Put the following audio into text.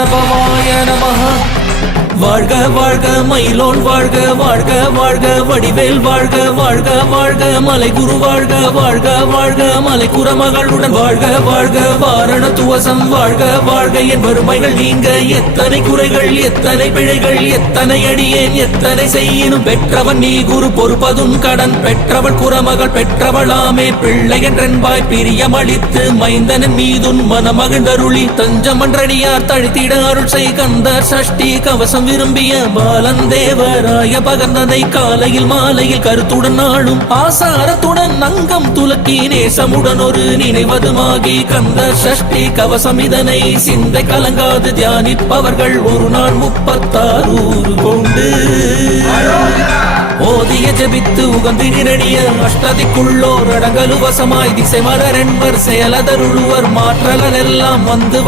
கணபவாய நமஹ. வாழ்க வாழ்க மயிலோன் வாழ்க வாழ்க வாழ்க வடிவேல் வாழ்க வாழ்க வாழ்க மலை குரு வாழ்க வாழ்க வாழ்க மலை குரமகளுடன் வாழ்க வாழ்க வாரண துவசம் வாழ்க வாழ்க என் வறுமைகள் நீங்க எத்தனை குறைகள் எத்தனை பிழைகள் எத்தனை அடியேன் எத்தனை செய்யினும் பெற்றவன் நீ குரு பொறுப்பதும் கடன் பெற்றவள் குரமகள் பெற்றவளாமே பிள்ளை என்றென்பாய் பிரியமளித்து மைந்தனன் மீதுன் மனமகிழ்ந்தருளி தஞ்சமன்றடியார் தழித்திட அருள் செய் கந்தர் சஷ்டி கவசம் விரும்பிய பாலன் தேவராய பகர்ந்ததை காலையில் மாலையில் கருத்துடன் நாளும் ஆசாரத்துடன் நங்கம் துலக்கி நேசமுடன் ஒரு நினைவதுமாகி கந்த சஷ்டி கவசம் இதனை சிந்தை கலங்காது தியானிப்பவர்கள் ஒரு நாள் 36 கொண்டு ஓதிய ஜபித்து உகந்து நிரடிய அஷ்டதிக்குள்ளோர் அடங்கலுவசமாய் திசை மலரென்பர் செயலதருளுவர் மாற்றலர் எல்லாம் வந்து